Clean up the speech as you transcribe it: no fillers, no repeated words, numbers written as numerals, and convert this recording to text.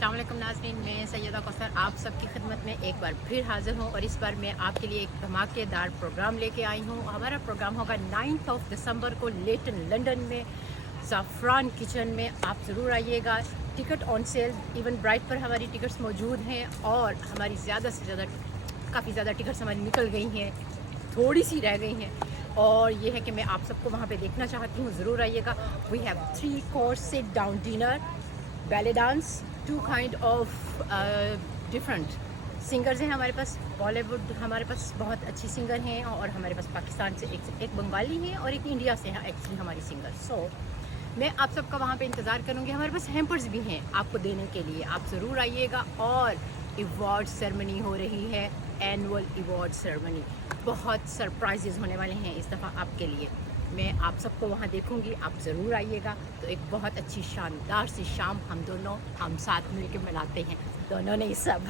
अस्सलाम वालेकुम नाज़रीन, मैं सैयदा कौसर आप सबकी खिदमत में एक बार फिर हाज़िर हूँ और इस बार मैं आपके लिए एक धमाकेदार प्रोग्राम लेके आई हूँ। हमारा प्रोग्राम होगा 9 दिसंबर को लेटन लंदन में ज़ाफ़रान किचन में। आप ज़रूर आइएगा। Ticket on sale, even bright पर हमारी टिकट्स मौजूद हैं और हमारी ज़्यादा से ज़्यादा काफ़ी ज़्यादा टिकट्स हमारी निकल गई हैं, थोड़ी सी रह गई हैं और ये है कि मैं आप सबको वहाँ पे देखना चाहती हूँ। ज़रूर आइएगा। We have 3 course sit down dinner, ballet dance, 2 kind of different singers हैं हमारे पास। बॉलीवुड हमारे पास बहुत अच्छी सिंगर हैं और हमारे पास पाकिस्तान से एक बंगाली हैं और एक इंडिया से हैं एक्चुअली हमारी सिंगर। सो मैं आप सबका वहाँ पे इंतज़ार करूँगी। हमारे पास हैम्पर्स भी हैं आपको देने के लिए, आप ज़रूर आइएगा। और अवार्ड सेरेमनी हो रही है, एनुअल अवार्ड सेरेमनी। बहुत सरप्राइजेज़ होने वाले हैं इस दफ़ा आपके लिए। मैं आप सबको वहाँ देखूँगी, आप ज़रूर आइएगा। तो एक बहुत अच्छी शानदार सी शाम हम साथ मिलकर मनाते हैं, दोनों ने सब।